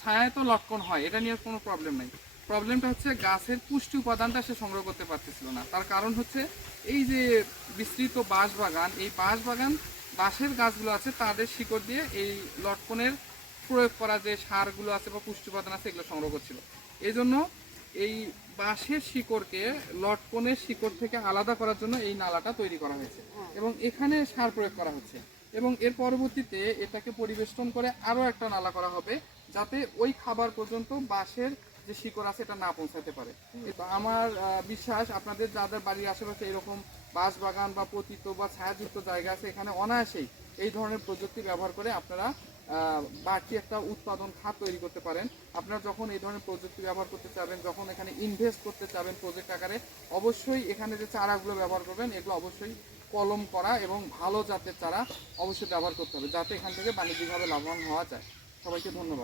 ছায়ায় তো লটকন হয়, এটা নিয়ে কোনো প্রবলেম নাই। প্রবলেমটা হচ্ছে গাছের পুষ্টি উপাদানটা সে সংগ্রহ করতে পারতেছিল না। তার কারণ হচ্ছে এই যে বিস্তৃত বাঁশ বাগান, এই বাঁশ বাগান বাঁশের গাছগুলো আছে তাদের শিকড় দিয়ে এই লটকনের প্রয়োগ করা যে সারগুলো আছে বা পুষ্টি উপাদান আছে এগুলো সংগ্রহ করছিল। এই জন্য এই বাঁশের শিকড়কে লটকনের শিকড় থেকে আলাদা করার জন্য এই নালাটা তৈরি করা হয়েছে এবং এখানে সার প্রয়োগ করা হচ্ছে। এবং এর পরবর্তীতে এটাকে পরিবেষ্টন করে আরও একটা নালা করা হবে যাতে ওই খাবার পর্যন্ত বাঁশের যে শিকড় আছে এটা না পৌঁছাতে পারে। তো আমার বিশ্বাস আপনাদের যাদের বাড়ির আশেপাশে এরকম বাঁশ বাগান বা পতিত বা ছায়াযুক্ত জায়গা আছে এখানে অনায়াসেই এই ধরনের প্রযুক্তি ব্যবহার করে আপনারা বাড়তি একটা উৎপাদন খাত তৈরি করতে পারেন। আপনারা যখন এই ধরনের প্রযুক্তি ব্যবহার করতে চাবেন, যখন এখানে ইনভেস্ট করতে চাবেন প্রজেক্ট আকারে, অবশ্যই এখানে যে চারাগুলো ব্যবহার করবেন এগুলো অবশ্যই কলম করা এবং ভালো জাতের চারা অবশ্যই ব্যবহার করতে হবে যাতে এখান থেকে বাণিজ্যিকভাবে লাভবান হওয়া যায়। সবাইকে ধন্যবাদ।